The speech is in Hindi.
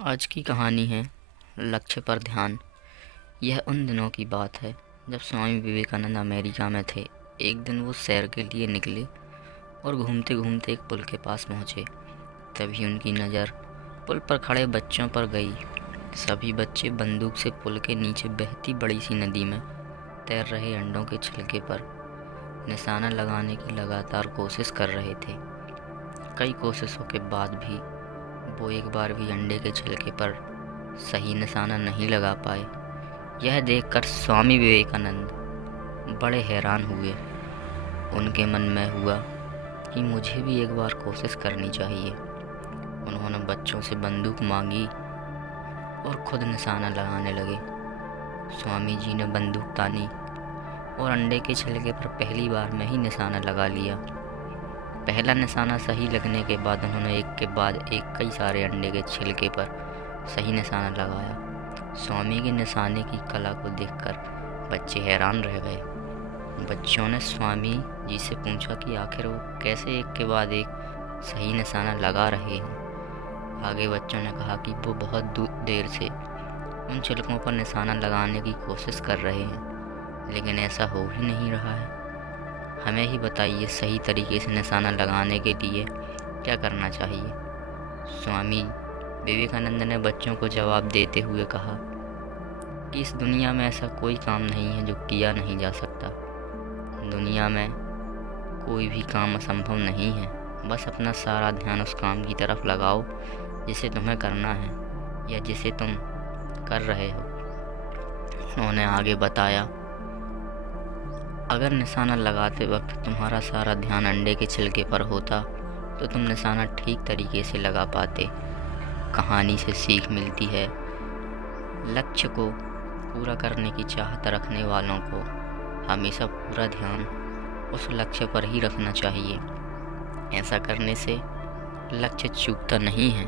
आज की कहानी है लक्ष्य पर ध्यान। यह उन दिनों की बात है जब स्वामी विवेकानंद अमेरिका में थे। एक दिन वो सैर के लिए निकले और घूमते घूमते एक पुल के पास पहुँचे। तभी उनकी नज़र पुल पर खड़े बच्चों पर गई। सभी बच्चे बंदूक से पुल के नीचे बहती बड़ी सी नदी में तैर रहे अंडों के छिलके पर निशाना लगाने की लगातार कोशिश कर रहे थे। कई कोशिशों के बाद भी वो एक बार भी अंडे के छिलके पर सही निशाना नहीं लगा पाए। यह देखकर स्वामी विवेकानंद बड़े हैरान हुए। उनके मन में हुआ कि मुझे भी एक बार कोशिश करनी चाहिए। उन्होंने बच्चों से बंदूक मांगी और खुद निशाना लगाने लगे। स्वामी जी ने बंदूक तानी और अंडे के छिलके पर पहली बार में ही निशाना लगा लिया। पहला निशाना सही लगने के बाद उन्होंने एक के बाद एक कई सारे अंडे के छिलके पर सही निशाना लगाया। स्वामी के निशाने की कला को देखकर बच्चे हैरान रह गए। बच्चों ने स्वामी जी से पूछा कि आखिर वो कैसे एक के बाद एक सही निशाना लगा रहे हैं। आगे बच्चों ने कहा कि वो बहुत देर से उन छिलकों पर निशाना लगाने की कोशिश कर रहे हैं, लेकिन ऐसा हो ही नहीं रहा है। हमें ही बताइए, सही तरीके से निशाना लगाने के लिए क्या करना चाहिए। स्वामी विवेकानंद ने बच्चों को जवाब देते हुए कहा कि इस दुनिया में ऐसा कोई काम नहीं है जो किया नहीं जा सकता। दुनिया में कोई भी काम असंभव नहीं है। बस अपना सारा ध्यान उस काम की तरफ लगाओ जिसे तुम्हें करना है या जिसे तुम कर रहे हो। उन्होंने आगे बताया, अगर निशाना लगाते वक्त तुम्हारा सारा ध्यान अंडे के छिलके पर होता तो तुम निशाना ठीक तरीके से लगा पाते। कहानी से सीख मिलती है, लक्ष्य को पूरा करने की चाहत रखने वालों को हमेशा पूरा ध्यान उस लक्ष्य पर ही रखना चाहिए। ऐसा करने से लक्ष्य चूकता नहीं है।